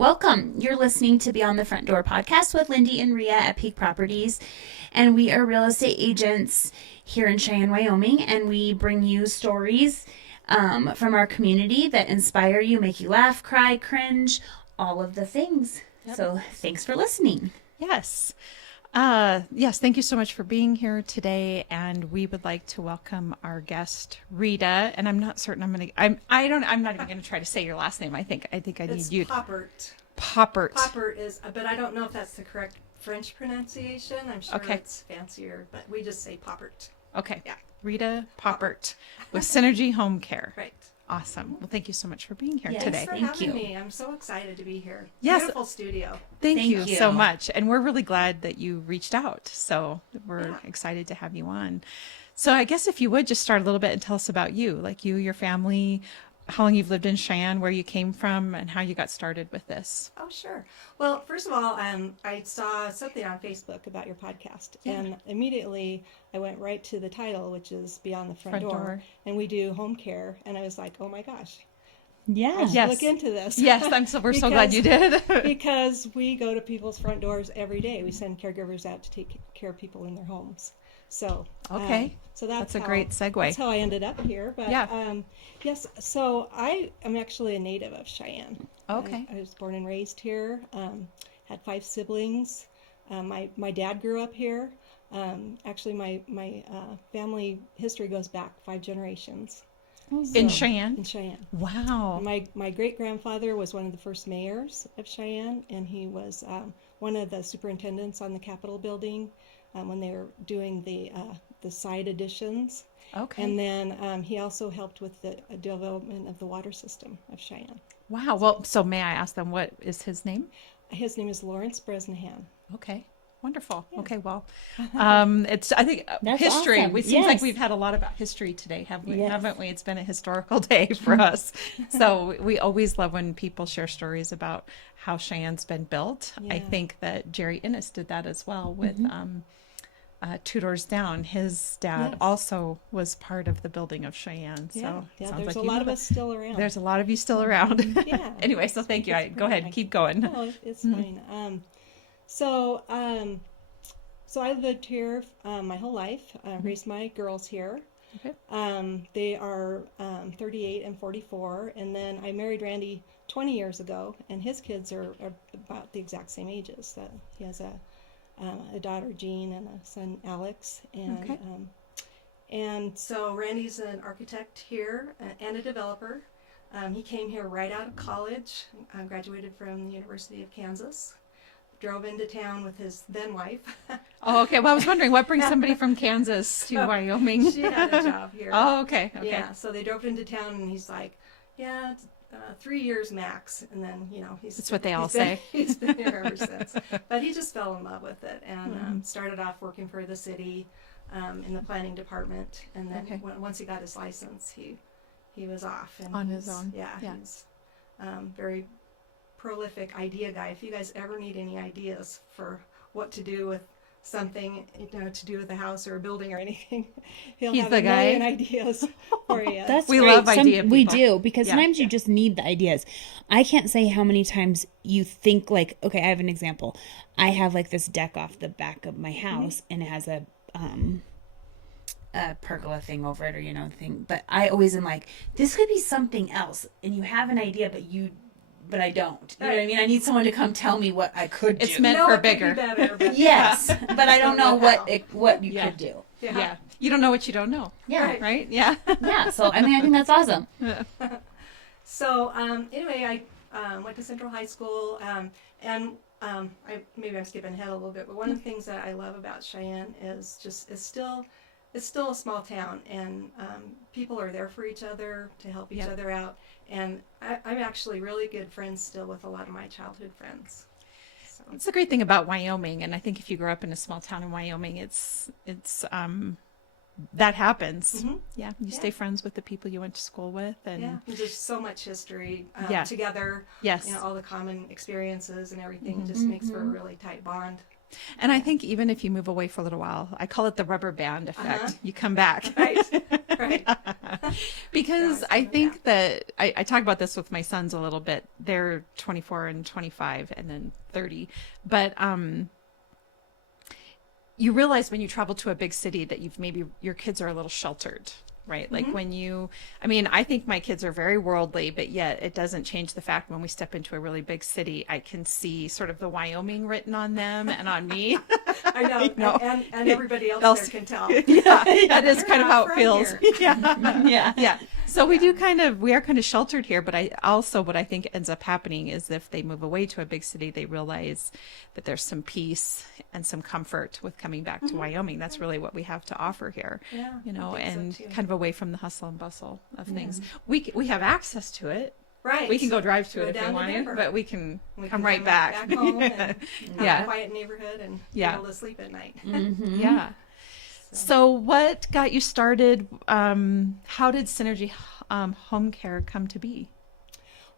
Welcome. You're listening to Beyond the Front Door podcast with Lindee and Rhea at Peak Properties. And we are real estate agents here in Cheyenne, Wyoming. And we bring you stories from our community that inspire you, make you laugh, cry, cringe, all of the things. Yep. So thanks for listening. Yes. Thank you so much for being here today. And we would like to welcome our guest, Rita. And I'm not certain I'm not even going to try to say your last name. I think I need you. Pouppirt. Pouppirt. Pouppirt is, but I don't know if that's the correct French pronunciation. I'm sure it's fancier, but we just say Pouppirt. Okay. Yeah. Rita Pouppirt with Synergy Home Care. Right. Awesome. Well, thank you so much for being here Yes, today. Thanks for having me. I'm so excited to be here. Yes. Beautiful studio. Thank you so much. And we're really glad that you reached out. So we're excited to have you on. So I guess if you would just start a little bit and tell us about you, like you, your family, how long you've lived in Cheyenne, where you came from, and how you got started with this. Oh, sure. Well, first of all, I saw something on Facebook about your podcast, and immediately I went right to the title, which is Beyond the Front Door, and we do home care, and I was like, oh my gosh. Yeah. I should look into this. Yes, we're so glad you did. Because we go to people's front doors every day. We send caregivers out to take care of people in their homes. So so that's a great segue. That's how I ended up here. But yes, so I am actually a native of Cheyenne. Okay. I was born and raised here. Had 5 siblings. My dad grew up here. Actually, my family history goes back 5 generations. In Cheyenne? In Cheyenne. Wow. My great-grandfather was one of the first mayors of Cheyenne, and he was one of the superintendents on the Capitol building when they were doing the side additions. Okay. And then he also helped with the development of the water system of Cheyenne. Wow. Well, so may I ask them, what is his name? His name is Lawrence Bresnahan. Okay. Wonderful. Yeah. Okay, well, I think That's history. awesome. It seems like we've had a lot about history today, haven't we? It's been a historical day for us. So we always love when people share stories about how Cheyenne's been built. Yeah. I think that Jerry Innes did that as well with 2 doors down. His dad also was part of the building of Cheyenne. So there's like a lot of us still around. There's a lot of you still around. Yeah. Anyway, so thank you. Go ahead, keep going. No, it's fine. So I lived here my whole life. Raised my girls here. Okay. They are 38 and 44, and then I married Randy 20 years ago, and his kids are about the exact same ages. He has a daughter, Jean, and a son, Alex. And and so Randy's an architect here and a developer. He came here right out of college. Graduated from the University of Kansas. Drove into town with his then wife. Oh, okay. Well, I was wondering what brings somebody from Kansas to Wyoming. She had a job here. Oh, okay. Yeah, so they drove into town, and he's like, yeah, it's, 3 years max. And then, That's what they all say. He's been here ever since. But he just fell in love with it and started off working for the city in the planning department. And then once he got his license, he was off. And on his own. Yeah. He's very prolific idea guy. If you guys ever need any ideas for what to do with something, to do with a house or a building or anything, he'll have a million ideas for you. That's we great. love idea people. We do, because sometimes you just need the ideas. I can't say how many times you think like, okay, I have an example. I have like this deck off the back of my house, and it has a pergola thing over it, or thing. But I always am like, this could be something else, and you have an idea, but I don't. You know what I mean? I need someone to come tell me what I could do. It's meant for bigger. Better, but yes, but I don't know what you could do. Yeah. You don't know what you don't know. Yeah. Right? Yeah. Yeah. So, I think that's awesome. So, anyway, I went to Central High School, and maybe I'm skipping ahead a little bit, but one of the things that I love about Cheyenne is it's still a small town, and people are there for each other to help each other out. And I'm actually really good friends still with a lot of my childhood friends. So. It's the great thing about Wyoming, and I think if you grow up in a small town in Wyoming, it's that happens. Mm-hmm. Yeah, you stay friends with the people you went to school with, and there's so much history together. Yes, all the common experiences and everything just makes for a really tight bond. And I think even if you move away for a little while, I call it the rubber band effect. You come back. Right. Right. Because Yeah, I think that I talk about this with my sons a little bit. They're 24 and 25 and then 30. But you realize when you travel to a big city that maybe your kids are a little sheltered, right? Like when I think my kids are very worldly, but yet it doesn't change the fact when we step into a really big city, I can see sort of the Wyoming written on them and on me. I know, You know, and everybody else there can tell. Yeah, that is You're kind of not how it from feels. here. Yeah. Yeah. So we are kind of sheltered here, but what I think ends up happening is if they move away to a big city, they realize that there's some peace and some comfort with coming back to Wyoming. That's really what we have to offer here, Yeah, you know, I think and so too. kind of away from the hustle and bustle of things. We have access to it. Right. We can go drive to Go it if we down to want to, Denver. but we can We come can right come back. home and have Yeah. a quiet neighborhood and Yeah. be able to sleep at night. Yeah. So what got you started? How did Synergy Home Care come to be?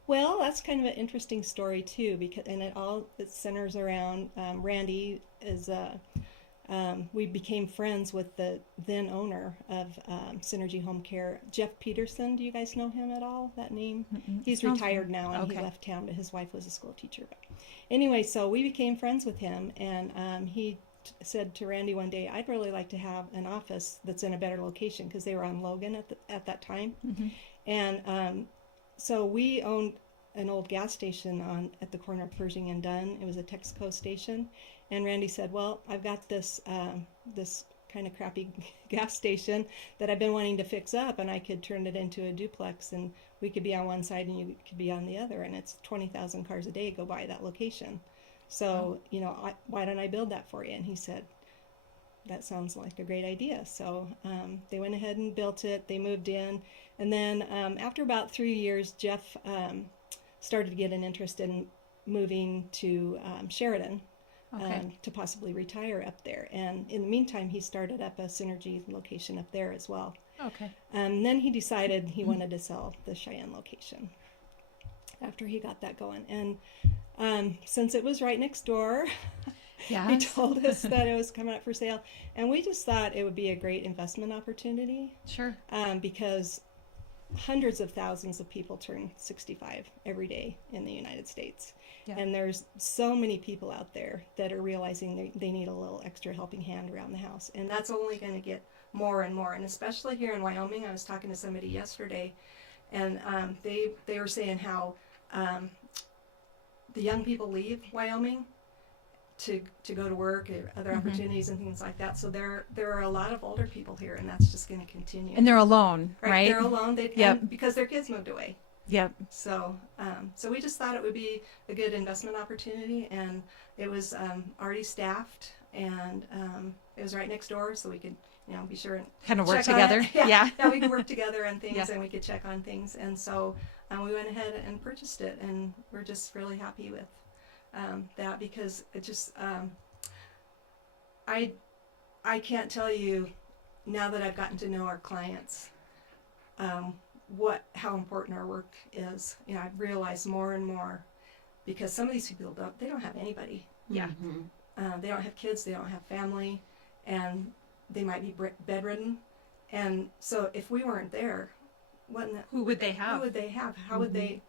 Well, that's kind of an interesting story too, because it centers around Randy is we became friends with the then owner of Synergy Home Care, Jeff Peterson. Do you guys know him at all? That name? He's Sounds retired now, and okay. he left town, but his wife was a school teacher. But anyway, so we became friends with him, and he said to Randy one day, "I'd really like to have an office that's in a better location," because they were on Logan at that time, and so we owned an old gas station at the corner of Pershing and Dunn. It was a Texaco station, and Randy said, "Well, I've got this this kind of crappy gas station that I've been wanting to fix up, and I could turn it into a duplex, and we could be on one side and you could be on the other, and it's 20,000 cars a day go by that location. So, why don't I build that for you?" And he said, "That sounds like a great idea." So they went ahead and built it. They moved in. And then after about 3 years, Jeff started to get an interest in moving to Sheridan to possibly retire up there. And in the meantime, he started up a Synergy location up there as well. Okay. Then he decided he wanted to sell the Cheyenne location after he got that going. And since it was right next door, he told us that it was coming up for sale. And we just thought it would be a great investment opportunity. Sure. Because hundreds of thousands of people turn 65 every day in the United States. Yeah. And there's so many people out there that are realizing they need a little extra helping hand around the house. And that's only going to get more and more. And especially here in Wyoming, I was talking to somebody yesterday, and they were saying how the young people leave Wyoming to go to work or other opportunities and things like that. So there are a lot of older people here, and that's just going to continue. And they're alone, right? They're alone. Because their kids moved away. Yep. So we just thought it would be a good investment opportunity, and it was already staffed, and it was right next door, so we could be sure and kind of work check on together. it. Yeah, we could work together on things, and we could check on things, and so we went ahead and purchased it, and we're just really happy with that, because it just I can't tell you, now that I've gotten to know our clients, how important our work is. I've realized more and more, because some of these people don't have anybody. Yeah. They don't have kids, they don't have family, and they might be bedridden. And so if we weren't there, who would they have? Who would they have? How would they,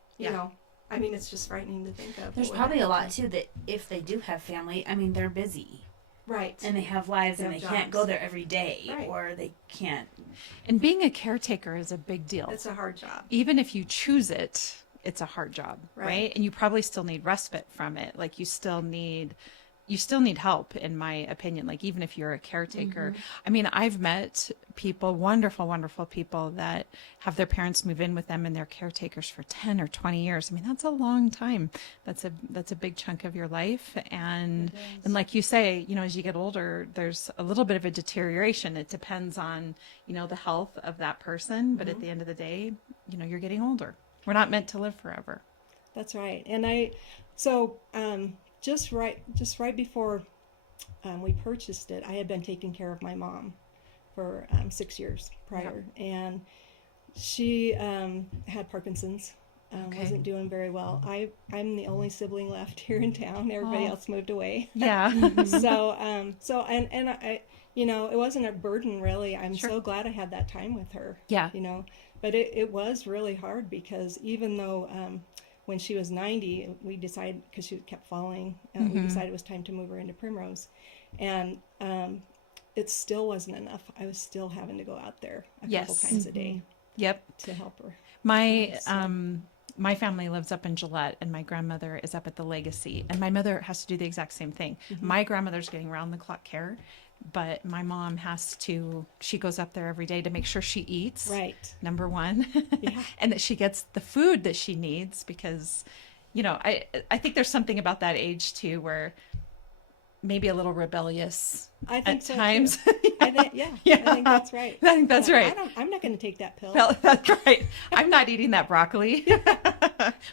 I mean, it's just frightening to think of. There's probably a lot too that if they do have family, I mean, they're busy. Right. And they have lives, and they can't go there every day, right. or they can't. And being a caretaker is a big deal. It's a hard job. Even if you choose it, it's a hard job, right? And you probably still need respite from it. Like you still need help, in my opinion. Like even if you're a caretaker, I mean, I've met people, wonderful, wonderful people that have their parents move in with them and they're caretakers for 10 or 20 years. I mean, that's a long time. That's a big chunk of your life. And like you say, as you get older, there's a little bit of a deterioration. It depends on, the health of that person. But at the end of the day, you're getting older. We're not meant to live forever. That's right. And just right before we purchased it, I had been taking care of my mom for 6 years prior, and she had Parkinson's, wasn't doing very well. I'm the only sibling left here in town. Everybody else moved away. Yeah. And I, it wasn't a burden really. I'm so glad I had that time with her. Yeah. But it was really hard because even though when she was 90, we decided, because she kept falling, we decided it was time to move her into Primrose. And it still wasn't enough. I was still having to go out there a couple times a day. Yep. To help her. My family lives up in Gillette, and my grandmother is up at the Legacy, and my mother has to do the exact same thing. My grandmother's getting round the clock care, but my mom she goes up there every day to make sure she eats. Right. Number one. Yeah. And that she gets the food that she needs, because, I think there's something about that age too, where maybe a little rebellious I think at so times. Too. I think that's right. I think that's right. I'm not going to take that pill. Well, that's right. I'm not eating that broccoli.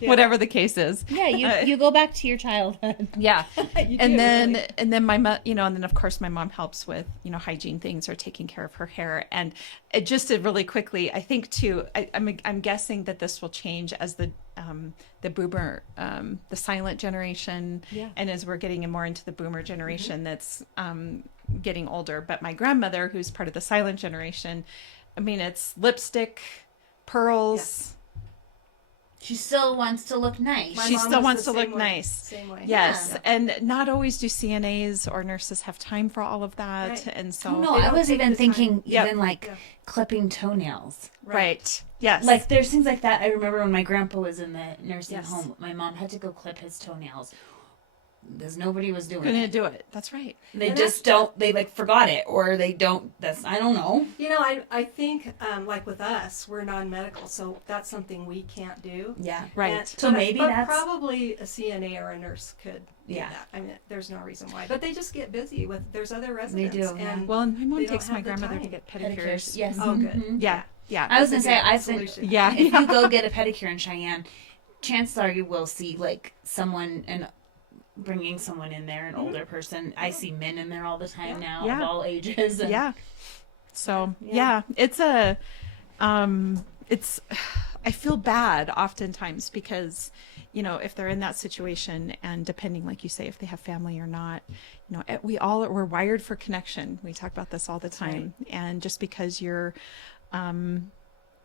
Whatever the case is. Yeah, you go back to your childhood. Yeah. And then my mom, and then of course my mom helps with, hygiene things or taking care of her hair. And it just did really quickly, I think too, I'm guessing that this will change as the boomer, the silent generation. Yeah. And as we're getting more into the boomer generation, that's getting older. But my grandmother, who's part of the silent generation, it's lipstick, pearls. Yeah. She still wants to look nice. She still wants to look way. nice. Same way. Yes. Yeah. And not always do CNAs or nurses have time for all of that. Right. And so. Oh, no, I was even thinking Yep. clipping tonenails. Right. Yes. Like there's things like that. I remember when my grandpa was in the nursing Yes. home, my mom had to go clip his toenails because nobody was doing couldn't it. do it. That's right. They And just don't, they forgot it, or they don't, I don't know. I think like with us, we're non-medical, so that's something we can't do. Yeah. Right. So maybe but that's- probably a CNA or a nurse could do Yeah. that. There's no reason why. But they just get busy there's other residents. do, yeah. And Well, and my mom they don't takes my have the grandmother to time. get pedicures. Yes. Oh, good. Mhm. Yeah. Yeah. I was going to say, That's a good I've been, solution. Yeah. if you go get a pedicure in Cheyenne, chances are you will see someone bringing someone in there, an older person. I see men in there all the time now, Yeah. of all ages. And Yeah. So Yeah. it's I feel bad oftentimes because, if they're in that situation, and depending, like you say, if they have family or not, we're wired for connection. We talk about this all the time. right. And just because you're, in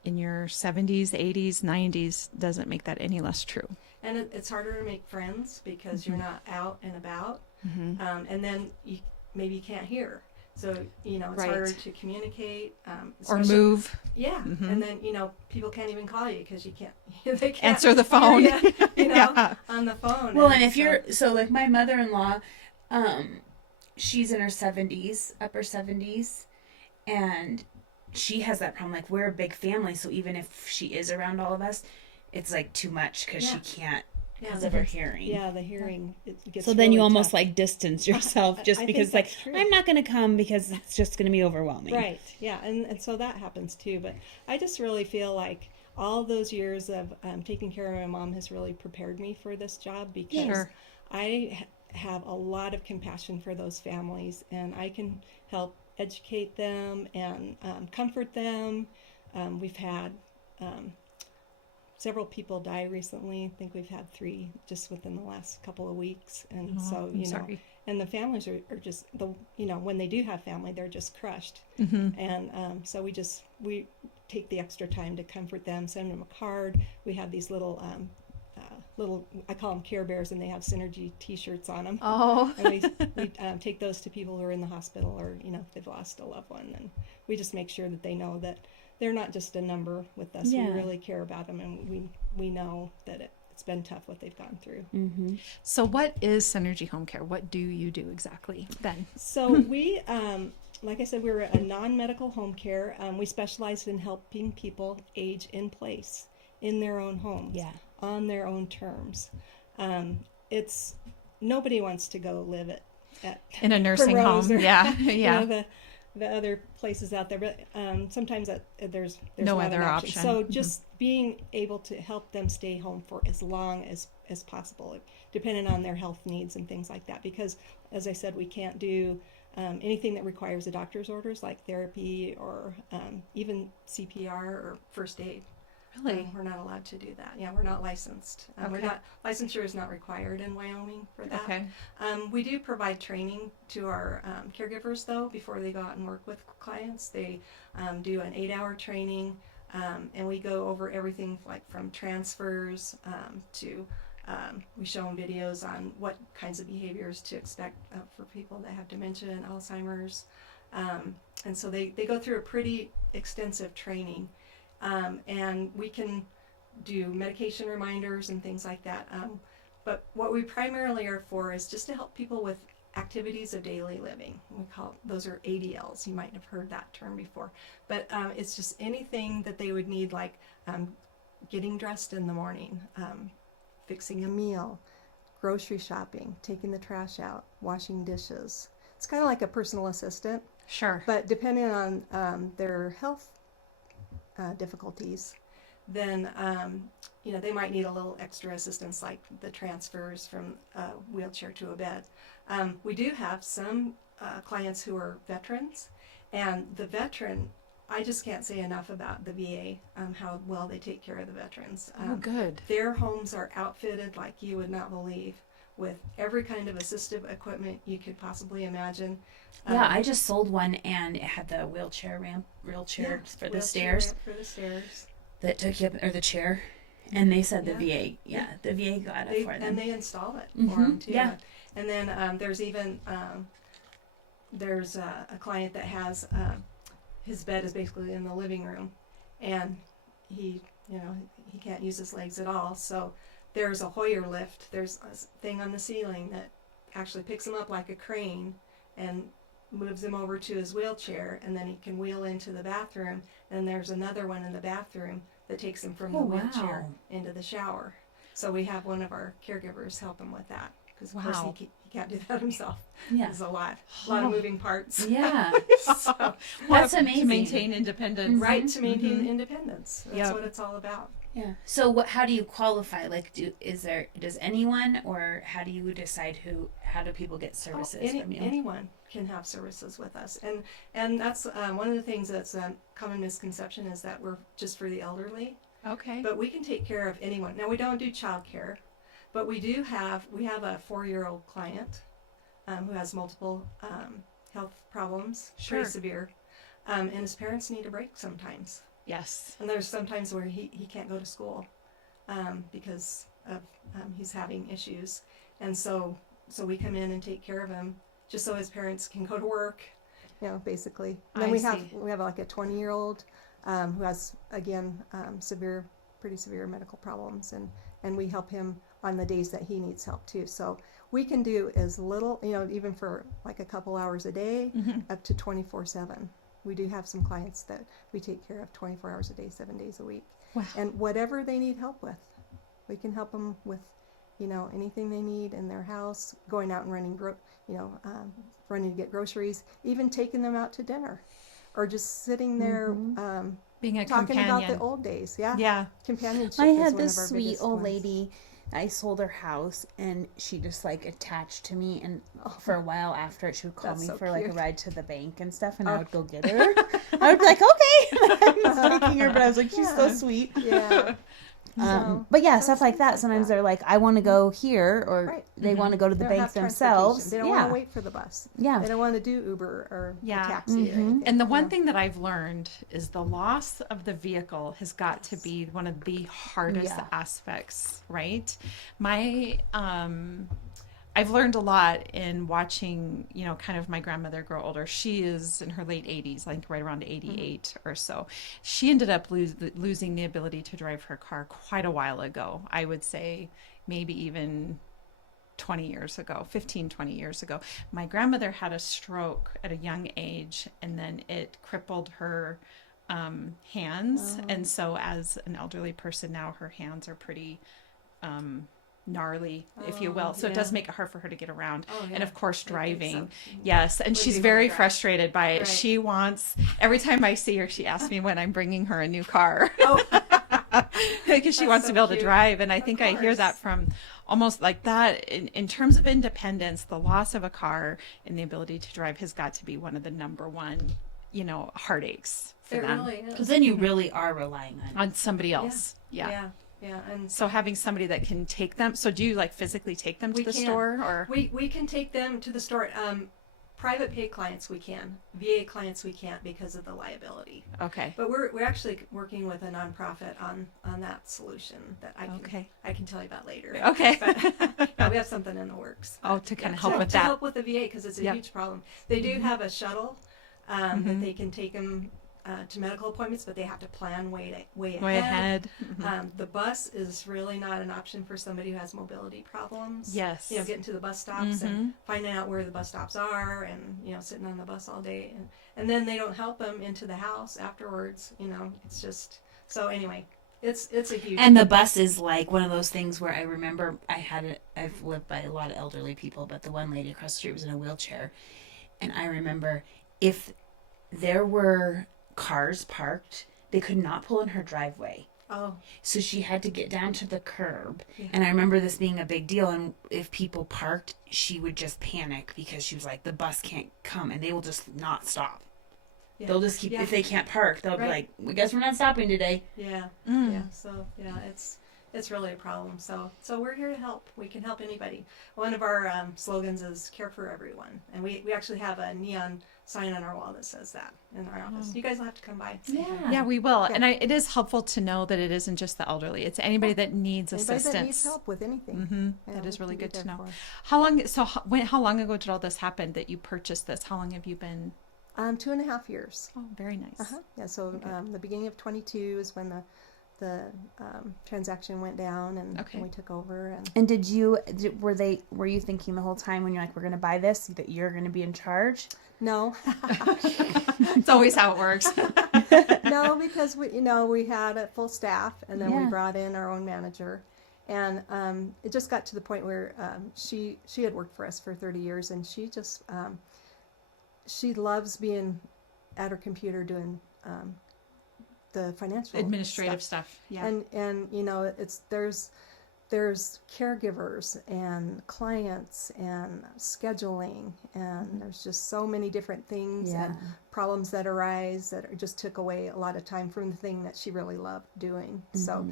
your 70s, 80s, 90s doesn't make that any less true. And it's harder to make friends because you're not out and about. And then maybe you can't hear. So, it's Right. harder to communicate. Or especially- move. Yeah. And then, people can't even call you because you can't, they can't Answer the hear phone. you, Yeah. on the phone. Well, and if you're, my mother-in-law, she's in her 70s, upper 70s, and she has that problem. We're a big family, so even if she is around all of us, it's too much because she can't because of her hearing. Yeah, the hearing, it gets So then you really almost tough. distance yourself just I think because that's true. I'm not going to come because it's just going to be overwhelming. Right, yeah, and so that happens too. But I just really feel like all those years of taking care of my mom has really prepared me for this job because Sure. I have a lot of compassion for those families, and I can help educate them and comfort them. We've had several people die recently. I think we've had 3 just within the last couple of weeks. And so, I'm sorry. and the families are just, when they do have family, they're just crushed. And so we take the extra time to comfort them, send them a card. We have these little, I call them Care Bears, and they have Synergy t-shirts on them. Oh. And we take those to people who are in the hospital or, if they've lost a loved one. And we just make sure that they know that they're not just a number with us. Yeah. We really care about them, and we know that it's been tough what they've gone through. Mm-hmm. So what is Synergy Home Care? What do you do exactly, Ben? So we, like I said, we're a non-medical home care. We specialize in helping people age in place in their own homes, Yeah. on their own terms. Nobody wants to go live at In a nursing Primrose home. or, Yeah. The other places out there, but sometimes there's No not other an option. So just being able to help them stay home for as long as possible, depending on their health needs and things like that. Because, as I said, we can't do anything that requires a doctor's orders, like therapy or even CPR or first aid. Really? We're not allowed to do that. Yeah, we're not licensed. Okay. Licensure is not required in Wyoming for that. Okay. We do provide training to our caregivers, though, before they go out and work with clients. They do an 8-hour training, and we go over everything like from transfers to we show them videos on what kinds of behaviors to expect for people that have dementia and Alzheimer's. And so they go through a pretty extensive training. And we can do medication reminders and things like that. But what we primarily are for is just to help people with activities of daily living. Those are ADLs. You might have heard that term before. But it's just anything that they would need, like getting dressed in the morning, fixing a meal, grocery shopping, taking the trash out, washing dishes. It's kind of like a personal assistant. Sure. But depending on their health difficulties, then they might need a little extra assistance, like the transfers from a wheelchair to a bed. We do have some clients who are veterans, and the veteran, I just can't say enough about the VA, how well they take care of the veterans. Oh, good. Their homes are outfitted like you would not believe, with every kind of assistive equipment you could possibly imagine. Yeah, I just sold one, and it had the wheelchair for the stairs. For the stairs. That took you up, or the chair. And they said the VA, the VA got it for them. And they install it Mhm, for them too. yeah. And then there's even a client that has his bed is basically in the living room, and he can't use his legs at all. So there's a Hoyer lift. There's a thing on the ceiling that actually picks him up like a crane and moves him over to his wheelchair, and then he can wheel into the bathroom. And there's another one in the bathroom that takes him from the wheelchair into the shower. So we have one of our caregivers help him with that, because of course he can't do that himself. Yeah. There's a lot of moving parts. Yeah. So, That's amazing. To maintain independence. right, to maintain independence. That's what it's all about. Yeah. So how do you qualify? Like, does anyone, or how do you decide how do people get services from you? Anyone can have services with us, and that's one of the things that's a common misconception, is that we're just for the elderly. Okay. But we can take care of anyone. Now, we don't do child care, but we have a 4-year-old client who has multiple health problems, Sure. pretty severe, and his parents need a break sometimes. Yes. And there's sometimes where he can't go to school because of he's having issues, and so we come in and take care of him just so his parents can go to work. Basically. And then we have like a 20-year-old who has, again, pretty severe medical problems, and we help him on the days that he needs help too. So we can do as little, even for like a couple hours a day, up to 24/7. We do have some clients that we take care of 24 hours a day, 7 days a week. Wow. And whatever they need help with, we can help them with, anything they need in their house, going out and running to get groceries, even taking them out to dinner, or just sitting there Being a talking companion. about the old days. Yeah. Yeah. Companionship I is had one this of our sweet biggest old ones. lady. I sold her house, and she just like attached to me. And for a while after it, she would call That's me so for like a cute. ride to the bank and stuff, and I would go get her. I would be like, okay, I was taking her, but I was like, she's so sweet. Yeah. But yeah, so stuff like things that. like Sometimes that. they're like, I want to go here, or Right. they want to go to the They don't bank have themselves. transportation. They don't want to wait for the bus. Yeah. They don't want to do Uber or a Yeah. taxi or anything. And the one thing that I've learned is the loss of the vehicle has got to be one of the hardest Yeah. aspects, right? I've learned a lot in watching, kind of my grandmother grow older. She is in her late 80s, like right around 88 or so. She ended up losing the ability to drive her car quite a while ago. I would say maybe even 20 years ago, 15, 20 years ago. My grandmother had a stroke at a young age, and then it crippled her hands. And so as an elderly person now, her hands are pretty gnarly, if you will. So it does make it hard for her to get around. Oh, yeah. And of course, I think driving. so. Yes. And Would she's be very hard to drive. frustrated by it. Right. She wants, every time I see her, she asks me when I'm bringing her a new car. Oh. Because she That's wants so to be able to cute. drive. And I think I hear course. that from almost like that. In terms of independence, the loss of a car and the ability to drive has got to be one of the number one, heartaches for It them really is. Because then you really are relying on on somebody else. Yeah. Yeah. And So having somebody that can take them. So do you like physically take them to We the can. store or? we can take them to the store. Private pay clients we can. VA clients we can't because of the liability. Okay. But we're actually working with a nonprofit on that solution that I can tell you about later. Okay. But yeah, we have something in the works. Oh, to kind of to help with to that. help with the VA because it's a Yep. huge problem. They do have a shuttle that they can take them to medical appointments, but they have to plan way ahead. Mm-hmm. The bus is really not an option for somebody who has mobility problems. Yes. Getting to the bus stops and finding out where the bus stops are, and sitting on the bus all day, and then they don't help them into the house afterwards. It's just so anyway. It's a huge. And the bus is like one of those things where I remember I've lived by a lot of elderly people, but the one lady across the street was in a wheelchair, and I remember if there were cars parked, they could not pull in her driveway. Oh. So she had to get down to the curb. Yeah. And I remember this being a big deal. And if people parked, she would just panic because she was like, the bus can't come and they will just not stop. Yeah. They'll just keep, if they can't park, they'll be Right. like, I guess we're not stopping today. Yeah. Mm. Yeah. So it's really a problem. So we're here to help. We can help anybody. One of our slogans is "Care for Everyone," and we actually have a neon sign on our wall that says that in our office. You guys will have to come by. Yeah, we will. And it is helpful to know that it isn't just the elderly. It's anybody that needs Anybody assistance. that needs help with anything. Mm-hmm. Yeah, That is we really can be good to there know. for. How long? So how long ago did all this happen that you purchased this? How long have you been? 2.5 years. Oh, very nice. Yeah. So the beginning of 22 is when the transaction went down, and we took over. And were you thinking the whole time when you're like, we're going to buy this, that you're going to be in charge? No. It's always how it works. No, because we had a full staff, and then we Yeah. brought in our own manager, and it just got to the point where she had worked for us for 30 years, and she just she loves being at her computer doing the financial Administrative stuff. Yeah. and there's caregivers and clients and scheduling, and there's just so many different things and problems that arise that just took away a lot of time from the thing that she really loved doing. So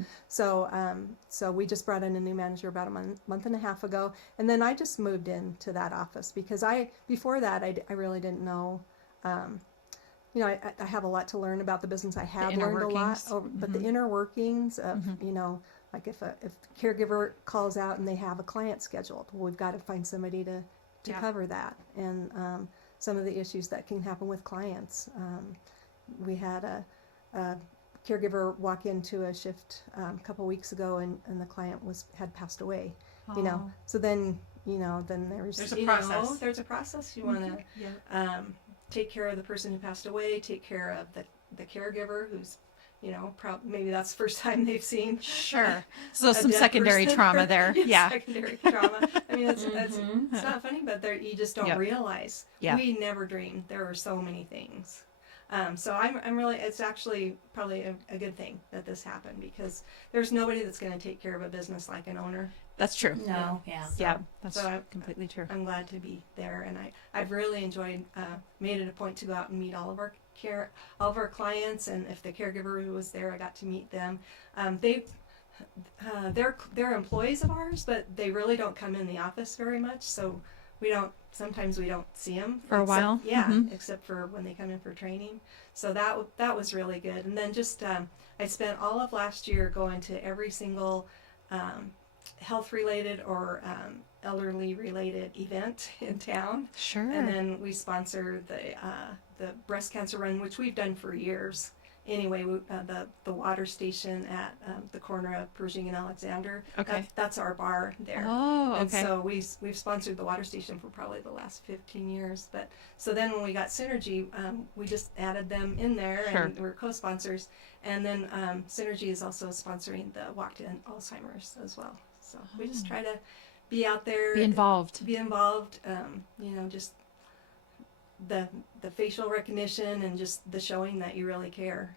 we just brought in a new manager about a month and a half ago, and then I just moved into that office because before that I really didn't know. I have a lot to learn about the business. I have learned a lot, but the inner workings of, like if a caregiver calls out and they have a client scheduled, well, we've got to find somebody to cover that. And some of the issues that can happen with clients. We had a caregiver walk into a shift a couple weeks ago, and the client had passed away. So then there's a process. There's a process. You want to take care of the person who passed away, take care of the caregiver who's, maybe that's the first time they've seen. Sure. So some secondary trauma there. Yeah. Secondary trauma. I mean, it's not funny, but you just don't realize. Yeah. We never dreamed there were so many things. So I'm really, it's actually probably a good thing that this happened, because there's nobody that's going to take care of a business like an owner. That's true. No, yeah. Yeah, that's completely true. I'm glad to be there, and I've really enjoyed, made it a point to go out and meet all of our clients, and if the caregiver who was there, I got to meet them. They're employees of ours, but they really don't come in the office very much, so sometimes we don't see them for a while. Yeah, except for when they come in for training. So that was really good. And then just I spent all of last year going to every single health-related or elderly-related event in town. Sure. And then we sponsor the breast cancer run, which we've done for years. Anyway, the water station at the corner of Pershing and Alexander. Okay. That's our bar there. Oh, okay. And so we've sponsored the water station for probably the last 15 years. But so then when we got Synergy, we just added them in there, and we're co-sponsors. And then Synergy is also sponsoring the Walk to End Alzheimer's as well. So we just try to be out there, Be involved. Just the facial recognition and just the showing that you really care.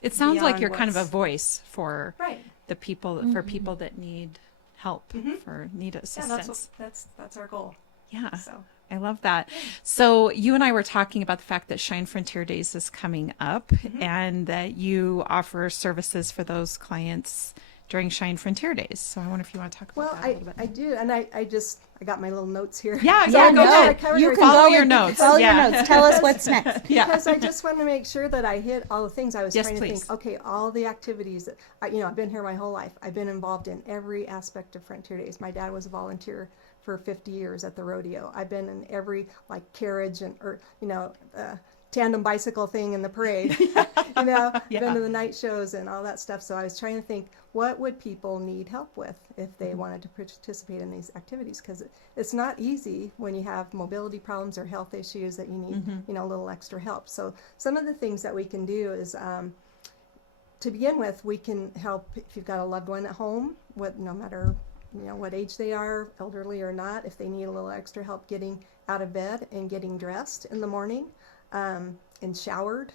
It sounds like beyond you're kind of a what's- voice for Right. the people, for people that need help, for need Yeah, assistance. that's our goal. Yeah. So I love that. So you and I were talking about the fact that Cheyenne Frontier Days is coming up and that you offer services for those clients during Cheyenne Frontier Days. So I wonder if you want to talk about Well, that a little bit. I do, and I got my little notes here. Yeah, Yeah, go no, ahead. you can Follow go your with- notes. Follow Yeah. your notes. Tell us what's next. Yeah. Because I just want to make sure that I hit all the things. I was Yes, trying to please. think, okay, all the activities that, I've been here my whole life. I've been involved in every aspect of Frontier Days. My dad was a volunteer for 50 years at the rodeo. I've been in every, like, carriage tandem bicycle thing in the parade. Been to the night shows and all that stuff. So I was trying to think, what would people need help with if they wanted to participate in these activities? Because it's not easy when you have mobility problems or health issues that you need, a little extra help. So some of the things that we can do is, to begin with, we can help if you've got a loved one at home, no matter what age they are, elderly or not, if they need a little extra help getting out of bed and getting dressed in the morning, and showered.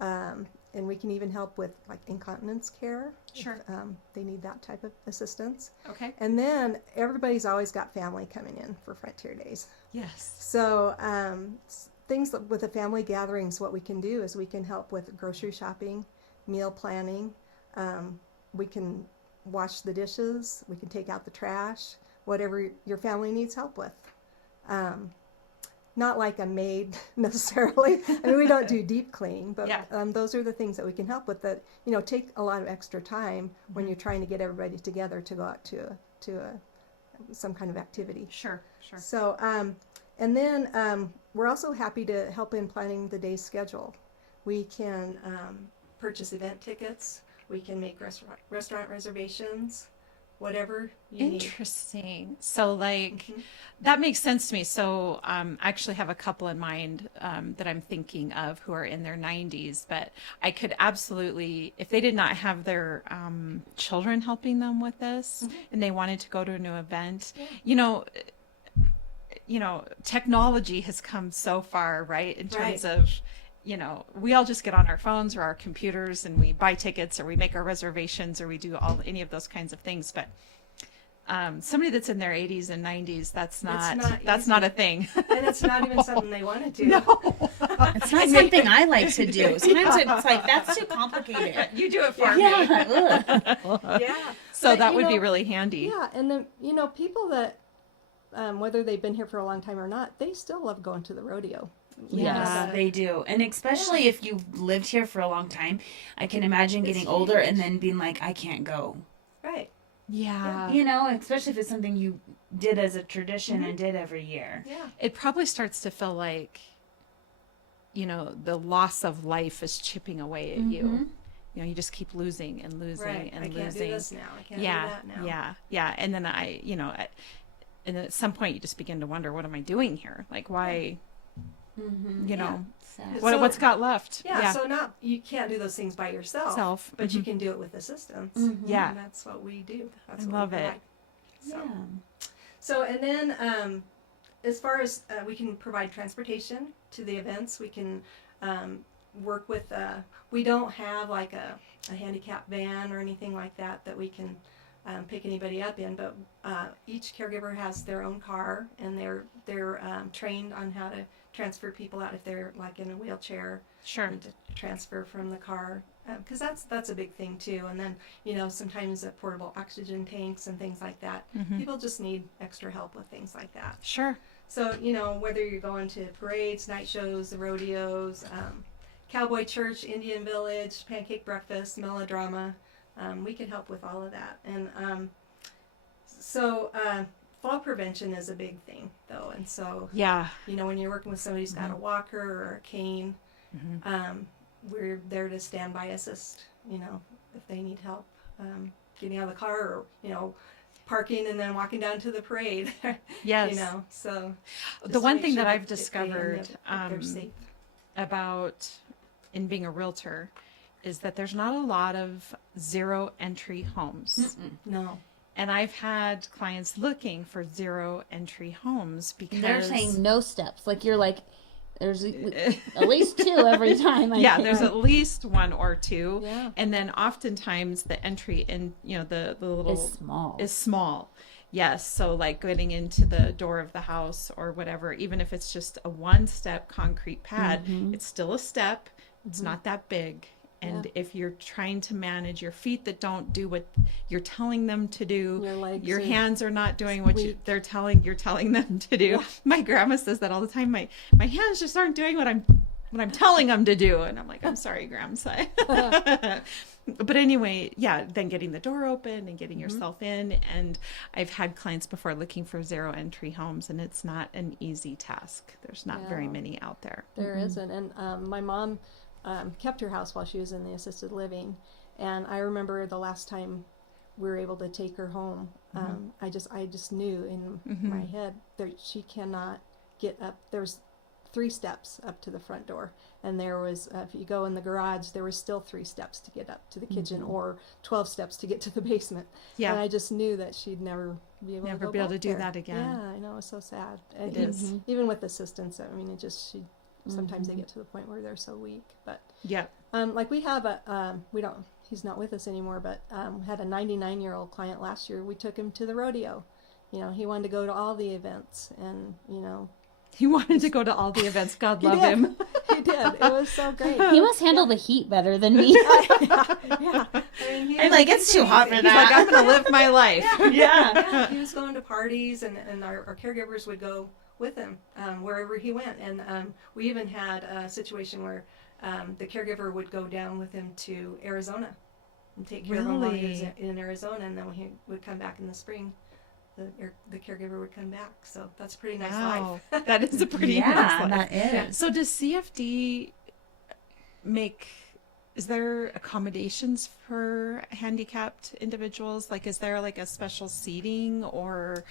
And we can even help with, like, incontinence care. Sure. If they need that type of assistance. Okay. And then everybody's always got family coming in for Frontier Days. Yes. So things with the family gatherings, what we can do is we can help with grocery shopping, meal planning. We can wash the dishes. We can take out the trash, whatever your family needs help with. Not like a maid necessarily. I mean, we don't do deep cleaning, but those are the things that we can help with that, take a lot of extra time when you're trying to get everybody together to go out to some kind of activity. Sure. So, and then we're also happy to help in planning the day's schedule. We can purchase event tickets. We can make restaurant reservations. Whatever you need. Interesting. So, like, that makes sense to me. So, I actually have a couple in mind that I'm thinking of who are in their 90s, but I could absolutely, if they did not have their children helping them with this and they wanted to go to a new event, technology has come so far, right? In terms of, we all just get on our phones or our computers and we buy tickets or we make our reservations or we do any of those kinds of things. But somebody that's in their 80s and 90s, that's not a thing. And it's not even something they want to do. No. It's not something I like to do. Sometimes it's like, that's too complicated. You do it for me. Yeah. So But, that would be really handy. Yeah, and then, people that, whether they've been here for a long time or not, they still love going to the rodeo. Yeah, they do. And especially if you've lived here for a long time, I can imagine getting older and then being like, I can't go. Right. Yeah. Especially if it's something you did as a tradition and did every year. Yeah. It probably starts to feel like, the loss of life is chipping away at you. You just keep losing and losing Right. and I can't losing. do this now. I can't do that now. Yeah. And then and at some point you just begin to wonder, what am I doing here? Like, why, Sad. what's got left? Yeah, so you can't do those things by yourself, but you can do it with assistance. Yeah. And that's what we do. That's I what love we it. provide. So, and then as far as we can provide transportation to the events, we can work with, we don't have like a handicap van or anything like that we can pick anybody up in, but each caregiver has their own car, and they're trained on how to transfer people out if they're like in a wheelchair. Sure. And to transfer from the car, because that's a big thing too. And then sometimes portable oxygen tanks and things like that. People just need extra help with things like that. Sure. So whether you're going to parades, night shows, the rodeos, cowboy church, Indian village, pancake breakfast, melodrama, we can help with all of that. And so fall prevention is a big thing, though. And so when you're working with somebody who's got a walker or a cane, we're there to stand by assist, if they need help getting out of the car or, parking and then walking down to the parade. Yes. So The one thing that I've they discovered they're safe. about in being a realtor is that there's not a lot of zero entry homes. No. And I've had clients looking for zero entry homes because They're saying no steps. Like, you're like, there's at least two every time. There's at least one or two. Yeah. And then oftentimes the entry in, the little is small. is small. Yes. So like getting into the door of the house or whatever, even if it's just a 1-step concrete pad, it's still a step. It's not that big. And if you're trying to manage your feet that don't do what you're telling them to do, Your legs your are hands are not doing what weak. you're telling them to do. My grandma says that all the time. My hands just aren't doing what I'm telling them to do. And I'm like, I'm sorry, Grams. But anyway, then getting the door open and getting yourself in. And I've had clients before looking for 0 entry homes, and it's not an easy task. There's not very many out there. There isn't. And my mom kept her house while she was in the assisted living. And I remember the last time we were able to take her home, I just knew in my head that she cannot get up. There's 3 steps up to the front door, and there was if you go in the garage, there was still 3 steps to get up to the kitchen, or 12 steps to get to the basement. And I just knew that she'd never be able to do that again. Yeah, I know, it's so sad. It is. Even with assistance, I mean, sometimes they get to the point where they're so weak. But like we have he's not with us anymore, but had a 99-year-old client last year. We took him to the rodeo. He wanted to go to all the events, and he wanted to go to all the events. God love him. He did. It was so great. He must handle the heat better than me. Yeah. I mean, I'm like, it's too hot for He's that. like, I'm going to live my life. Yeah. He was going to parties, and our caregivers would go with him wherever he went. And we even had a situation where the caregiver would go down with him to Arizona and take care of him while he was in Arizona. And then when he would come back in the spring, the caregiver would come back. So that's a pretty nice life. That is a pretty nice life. That is. So does CFD is there accommodations for handicapped individuals? Like, is there like a special seating, or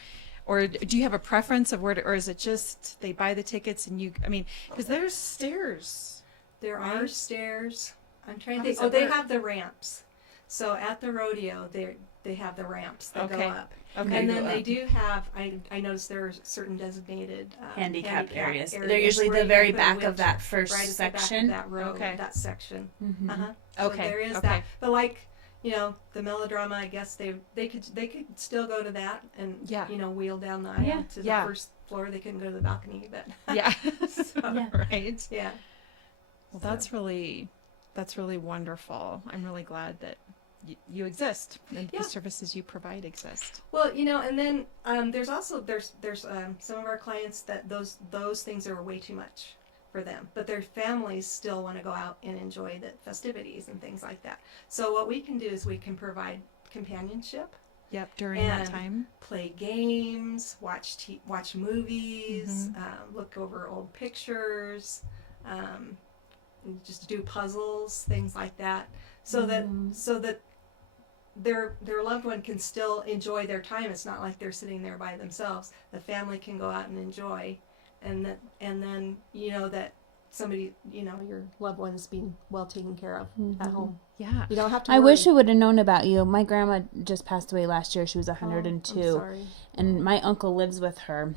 do you have a preference of where or is it just they buy the tickets and because there's stairs. There are stairs. I'm trying How to think. does Oh, it they work? have the ramps. So at the rodeo, they have the ramps that go up. Okay. And then they do have, I noticed there are certain designated Handicapped areas. They're areas usually where the you very can put a back of wheelchair that first right at the section. back of that row, Okay. that section. Mm-hmm. So Okay. there is Okay. that. But like, the melodrama, I guess they could still go to that and wheel down the aisle to the first floor. They couldn't go to the balcony, but Right. yeah. Well, that's really wonderful. I'm really glad that you exist and the services you provide exist. Well, and then there's also some of our clients that those things are way too much for them, but their families still want to go out and enjoy the festivities and things like that. So what we can do is we can provide companionship. Yep, during that time. Play games, watch movies, look over old pictures, just do puzzles, things like that, so that their loved one can still enjoy their time. It's not like they're sitting there by themselves. The family can go out and enjoy, and then that somebody, your loved one's being well taken care of at home. Yeah. You don't have to I worry. wish I would have known about you. My grandma just passed away last year. She was 102. I'm sorry. And my uncle lived with her.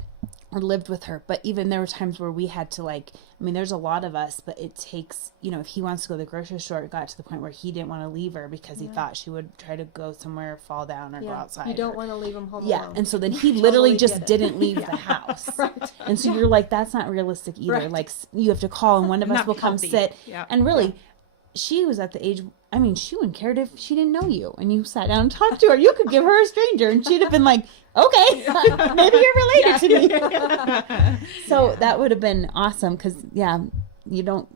But even there were times where we had to there's a lot of us, but it takes, if he wants to go to the grocery store, it got to the point where he didn't want to leave her because he thought she would try to go somewhere, fall down, or go outside. You don't want to leave him home alone. And so then he literally Totally just get it. didn't leave the house. Right. And so you're like, that's not realistic either. Right. Like, you have to call and one of us Not will come healthy. sit. Yeah. And really, she was at the age, she wouldn't care if she didn't know you. And you sat down and talked to her. You could give her a stranger and she'd have been like, okay, maybe you're related to me. So that would have been awesome because, you don't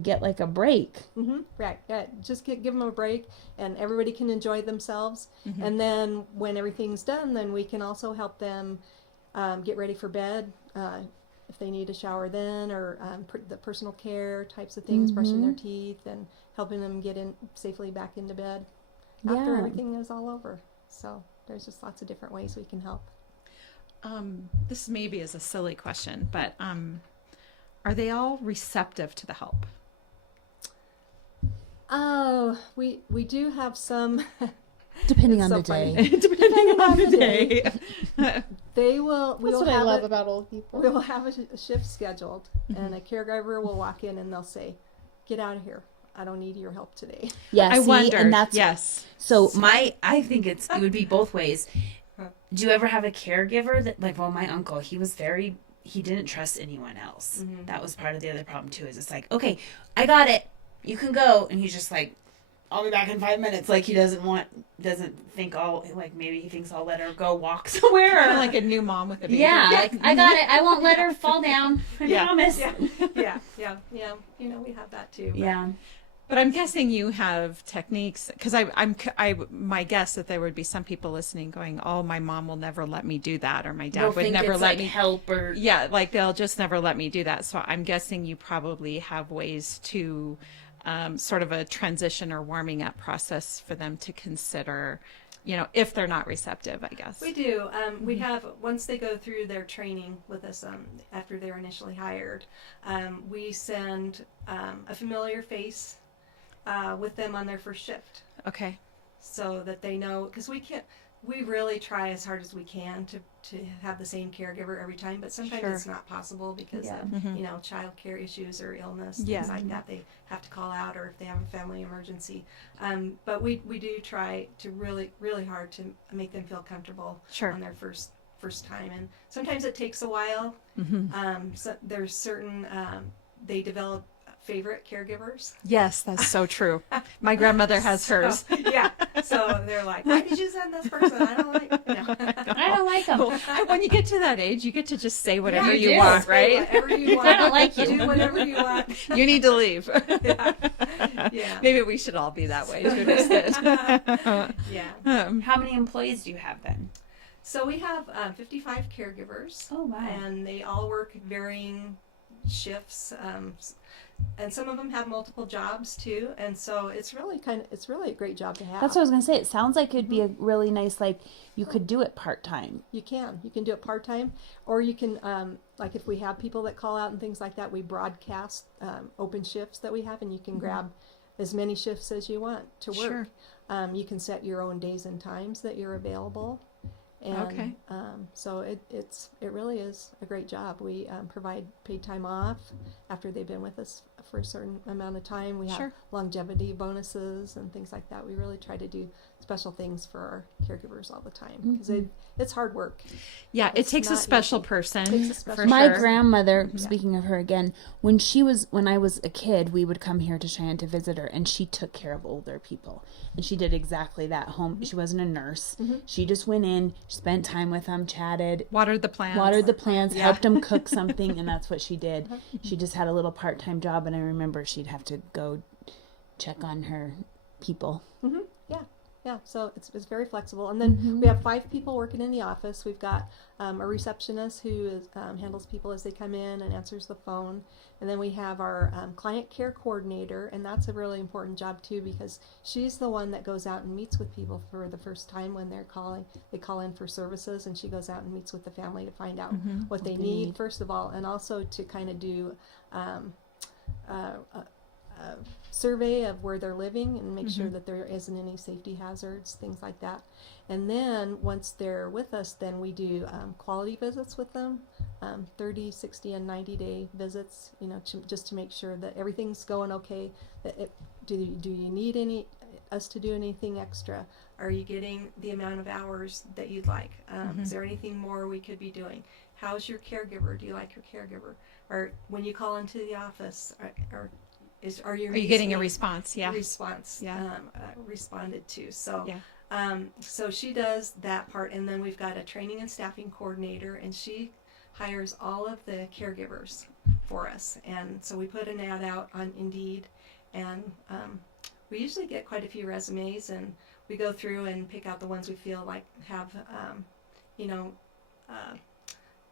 get like a break. Mm-hmm. Right. Yeah. Just give them a break, and everybody can enjoy themselves. And then when everything's done, then we can also help them get ready for bed. If they need a shower then, or the personal care types of things, brushing their teeth and helping them get in safely back into bed after everything is all over. So there's just lots of different ways we can help. This maybe is a silly question, but are they all receptive to the help? Oh, we do have some. Depending on so the day. funny. Depending on the day. They will. That's what I love about old people. We will have a shift scheduled, and a caregiver will walk in and they'll say, "Get out of here. I don't need your help today." Yeah, I see, wonder. and that's yes. so. I think it would be both ways. Do you ever have a caregiver that, like, well, my uncle, he didn't trust anyone else. Mm-hmm. That was part of the other problem too, is it's like, okay, I got it. You can go. And he's just like, I'll be back in 5 minutes. Like, he doesn't think maybe he thinks I'll let her go walk somewhere. Kind Or of like a new mom with a baby. yeah, like, I got it. I won't let her fall down. I Yeah. promise. Yeah. You know, we have that too. But Yeah. But I'm guessing you have techniques, because my guess that there would be some people listening going, oh, my mom will never let me do that, or my dad They'll would think never it's let like me help or Yeah, like they'll just never let me do that. So I'm guessing you probably have ways to sort of a transition or warming up process for them to consider, if they're not receptive, I guess. We do. We have, once they go through their training with us, after they're initially hired, we send a familiar face with them on their first shift, Okay. so that they know, because we really try as hard as we can to have the same caregiver every time, but sometimes Sure. it's not possible because Yeah. of child care issues or illness, Yeah. things like that. They have to call out, or if they have a family emergency. But we do try to really, really hard to make them feel comfortable Sure. on their first time, and sometimes it takes a while. So there's certain they develop favorite caregivers. Yes, that's so true. My grandmother has hers. Yeah. So they're like, why did you send this person? I don't like. I don't like them. When you get to that age, you get to just say whatever you you do. want, right? Whatever you want. I don't like you. Do whatever you want. You need to leave. Yeah. Maybe we should all be that way to an extent. Yeah. How many employees do you have then? So we have 55 caregivers. Oh, wow. And they all work varying shifts. And some of them have multiple jobs too, and so it's really a great job to have. That's what I was gonna say. It sounds like it'd be a really nice, like, you could do it part-time. You can do it part-time, or you can like if we have people that call out and things like that, we broadcast open shifts that we have, and you can grab as many shifts as you want to work. Sure. You can set your own days and times that you're available. And, Okay. So it really is a great job. We provide paid time off after they've been with us for a certain amount of time. We have Sure. longevity bonuses and things like that. We really try to do special things for our caregivers all the time, because it's hard work. Yeah, it It's takes a not special easy. person. It takes a special for My sure. grandmother, speaking of her again, when I was a kid, we would come here to Cheyenne to visit her, and she took care of older people. And she did exactly that. She wasn't a nurse. She just went in, spent time with them, chatted, Watered the plants. helped them cook something, and that's what she did. She just had a little part-time job, and I remember she'd have to go check on her people. Yeah, so it's very flexible. And then we have 5 people working in the office. We've got a receptionist who handles people as they come in and answers the phone. And then we have our client care coordinator, and that's a really important job too, because she's the one that goes out and meets with people for the first time when they're calling. They call in for services, and she goes out and meets with the family to find out what they need, first of all, and also to kind of do survey of where they're living and make sure that there isn't any safety hazards, things like that. And then once they're with us, then we do quality visits with them, 30, 60, and 90-day visits, just to make sure that everything's going okay. Do you need us to do anything extra? Are you getting the amount of hours that you'd like? Is there anything more we could be doing? How's your caregiver? Do you like your caregiver? Or when you call into the office, are you getting a response? Yeah. Responded to. So Yeah. So she does that part, and then we've got a training and staffing coordinator, and she hires all of the caregivers for us. And so we put an ad out on Indeed, and we usually get quite a few resumes, and we go through and pick out the ones we feel like have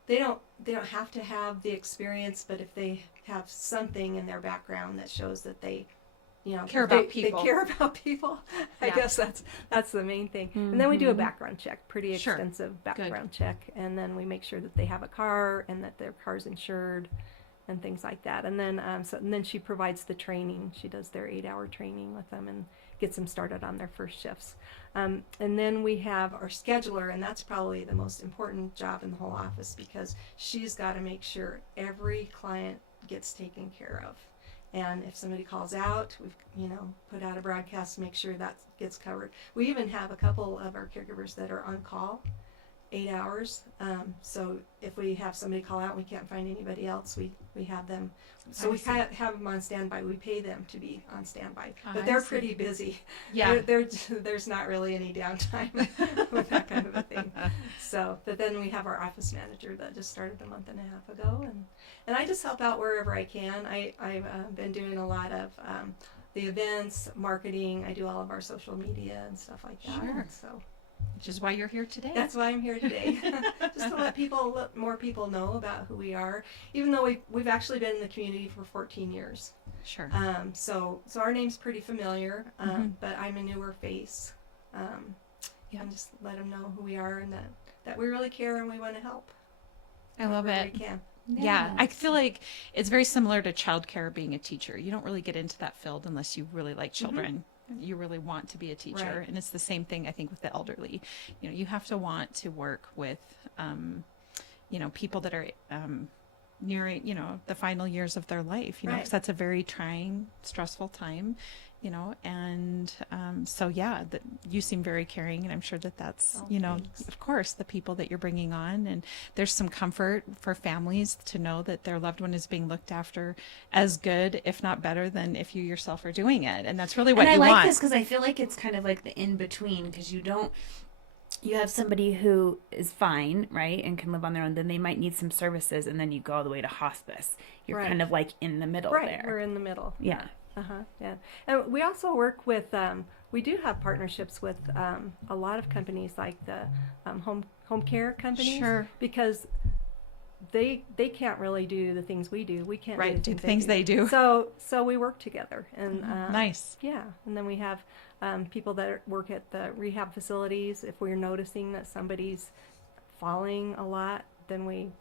they don't have to have the experience, but if they have something in their background that shows that they Care about people. They care about people. I Yeah. guess that's the main thing. And then we do a background check, pretty Sure. extensive background check, and then we make sure that they have a car and that their car's insured and things like that. And then and then she provides the training. She does their 8-hour training with them and gets them started on their first shifts. And then we have our scheduler, and that's probably the most important job in the whole office, because she's got to make sure every client gets taken care of. And if somebody calls out, we've put out a broadcast to make sure that gets covered. We even have a couple of our caregivers that are on call, 8 hours. So if we have somebody call out and we can't find anybody else, we have them. So we kind of have them on standby. We pay them to be on standby, but they're pretty busy. Yeah. There's not really any downtime with that kind of a thing. So, but then we have our office manager that just started a month and a half ago, and I just help out wherever I can. I've been doing a lot of the events, marketing. I do all of our social media and stuff like that. Sure. So. Which is why you're here today. That's why I'm here today, just to let more people know about who we are. Even though we've actually been in the community for 14 years. Sure. So our name's pretty familiar, but I'm a newer face. And just let them know who we are and that we really care and we want to help. I love it. We can. Yeah, I feel like it's very similar to childcare being a teacher. You don't really get into that field unless you really like children. You really want to be a teacher. Right. And it's the same thing, I think, with the elderly. You know, you have to want to work with, people that are nearing, the final years of their life, Right. because that's a very trying, stressful time, and you seem very caring, and I'm sure that's, Thanks. of course, the people that you're bringing on, and there's some comfort for families to know that their loved one is being looked after as good, if not better, than if you yourself are doing it, and that's really what and you I like want. this because I feel like it's kind of like the in between, because you have somebody who is fine, right, and can live on their own, then they might need some services, and then you go all the way to hospice. You're Right. kind of like in the middle Right, there. we're in the middle. Yeah. Yeah. And we also work with, we do have partnerships with a lot of companies like the home care companies. Sure. Because they can't really do the things we do. We can't Right, do the things they do. So we work together. And Nice. Yeah. And then we have people that work at the rehab facilities. If we're noticing that somebody's falling a lot, then we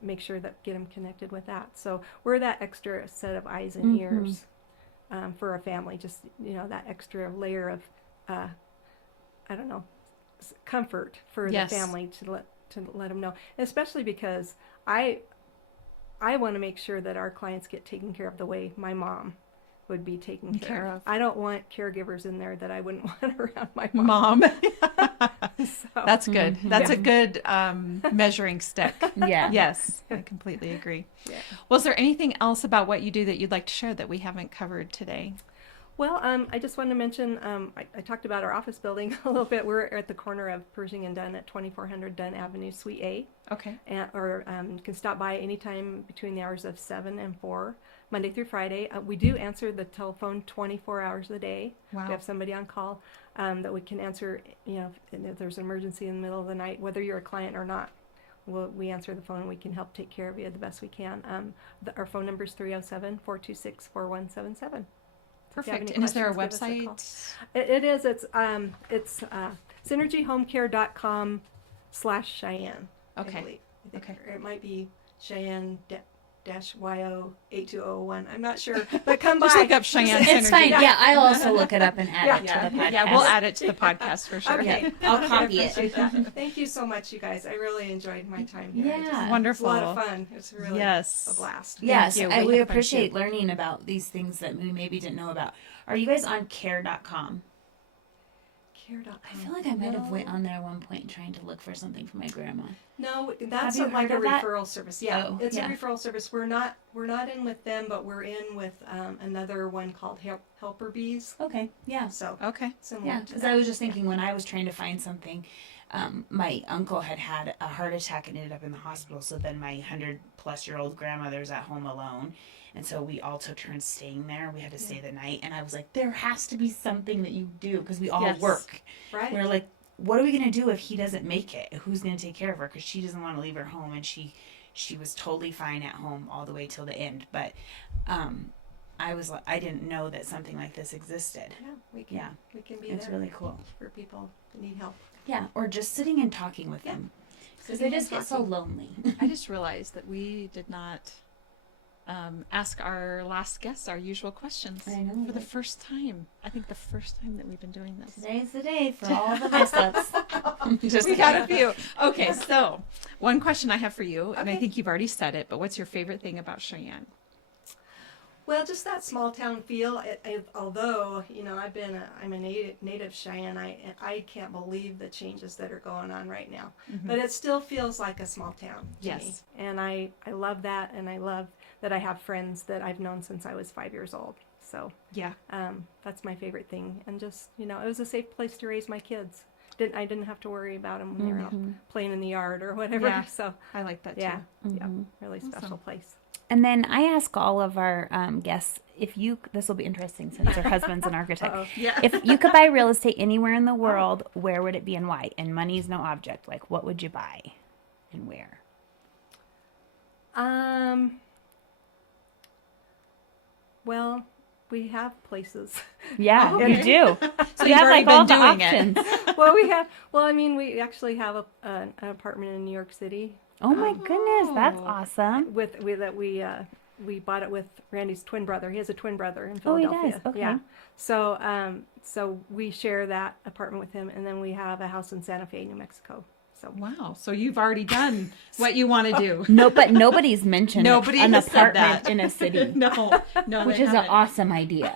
make sure that get them connected with that. So we're that extra set of eyes and ears for a family. Just that extra layer of comfort for Yes. the family to let them know. And especially because I want to make sure that our clients get taken care of the way my mom would be taken care of. I don't want caregivers in there that I wouldn't want around my mom. So, That's good. That's a good measuring stick. Yeah. Yes, I completely agree. Yeah. Was there anything else about what you do that you'd like to share that we haven't covered today? Well, I just wanted to mention, I talked about our office building a little bit. We're at the corner of Pershing and Dunn at 2400 Dunn Avenue, Suite A. Okay. Or you can stop by anytime between the hours of 7 and 4, Monday through Friday. We do answer the telephone 24 hours a day. Wow. We have somebody on call that we can answer, if there's an emergency in the middle of the night, whether you're a client or not. We answer the phone and we can help take care of you the best we can. Our phone number is 307-426-4177. Perfect. And is there a questions, give website? us a call. It is. It's synergyhomecare.com/Cheyenne. Okay. I believe. Okay. Or it might be Cheyenne-YO82001. I'm not sure, but come by. Just look up Cheyenne It's Synergy. fine. Yeah, I'll also look it up and add it to the podcast. Yeah, we'll add it to the podcast for sure. Okay. I'll copy it. I appreciate that. Thank you so much, you guys. I really enjoyed my time here. Yeah. Wonderful. It's a lot of fun. It's really Yes. a blast. Yes, you. we We appreciate learning about these things that we maybe didn't know about. Are you guys on care.com? Care.com. I feel like I might have went on there at one point trying to look for something for my grandma. No, that's Have you like a heard of that? referral service. Yeah, Oh, it's yeah. a referral service. We're not in with them, but we're in with another one called Helper Bees. Okay, yeah. So Okay. similar Yeah, to because that. I was just thinking when I was trying to find something, my uncle had a heart attack and ended up in the hospital. So then my 100-plus-year-old grandmother's at home alone. And so we all took turns staying there. We had to stay the night. And I was like, there has to be something that you do because we all Yes. work. Right. We were like, what are we going to do if he doesn't make it? Who's going to take care of her? Because she doesn't want to leave her home. And she was totally fine at home all the way till the end. But I didn't know that something like this existed. Yeah, we can be It's there really cool. for people that need help. Yeah, or just sitting and talking with them. Because they Sitting just and get so talking. lonely. I just realized that we did not ask our last guests our usual questions I know, for the right? first time. I think the first time that we've been doing this. Today's the day for all the mess ups. Just We got a kidding. few. Okay, so one question I have for you, and I Okay. think you've already said it, but what's your favorite thing about Cheyenne? Well, just that small town feel. Although I'm a native Cheyenne, I can't believe the changes that are going on right now. Mm-hmm. But it still feels like a small town to Yes. me. And I love that, and I love that I have friends that I've known since I was 5 years old. So Yeah. that's my favorite thing. And just it was a safe place to raise my kids. I didn't have to worry about them when they were out playing in the yard or whatever. Yeah. So I like that yeah, too. yeah, really special place. And then I ask all of our guests, this will be interesting since our husband's an architect. Yeah. If you could buy real estate anywhere in the world, where would it be and why? And money's no object. Like, what would you buy and where? Well, we have places. Yeah, you do. So you you've have already like all been the doing options. it. We actually have an apartment in New York City. Oh my goodness, that's awesome. We bought it with Randy's twin brother. He has a twin brother in Oh, he Philadelphia. does. Okay. Yeah. So we share that apartment with him, and then we have a house in Santa Fe, New Mexico. So Wow. So you've already done what you want to do. No, but nobody's mentioned Nobody an has said apartment that. in a city, No, which they is an haven't. awesome idea.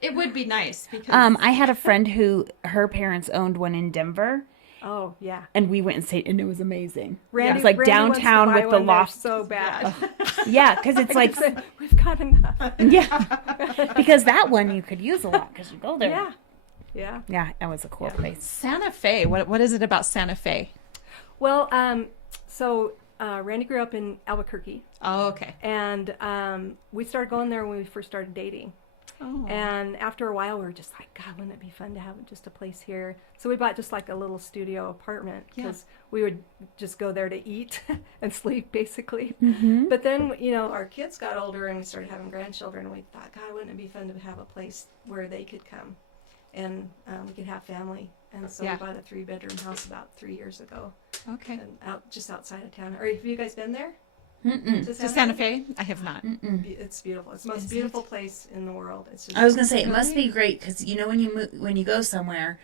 It would be nice because I had a friend who her parents owned one in Denver, oh yeah. and we went and stayed, and it was amazing. Randy, it was like Randy wants to downtown buy with the one. They're loft. so bad. Yeah, because it's like, We've got enough. yeah, because that one you could use a lot because you go there. Yeah. Yeah. Yeah, that was a cool place. Santa Fe. What is it about Santa Fe? Well, Randy grew up in Albuquerque, Oh, okay. and we started going there when we first started dating. Oh. And after a while, we were just like, God, wouldn't it be fun to have just a place here? So we bought just like a little studio apartment because we would just go there to eat and sleep, basically. Mm-hmm. But then, our kids got older and we started having grandchildren. And we thought, God, wouldn't it be fun to have a place where they could come and we could have family? And so we bought a 3-bedroom house about 3 years ago, Okay. and just outside of town. Have you guys been there? Mm-mm. To To Santa Fe? I have not. It's beautiful. It's the most beautiful place in the world. It's just I was gonna say it must be great because when you go somewhere,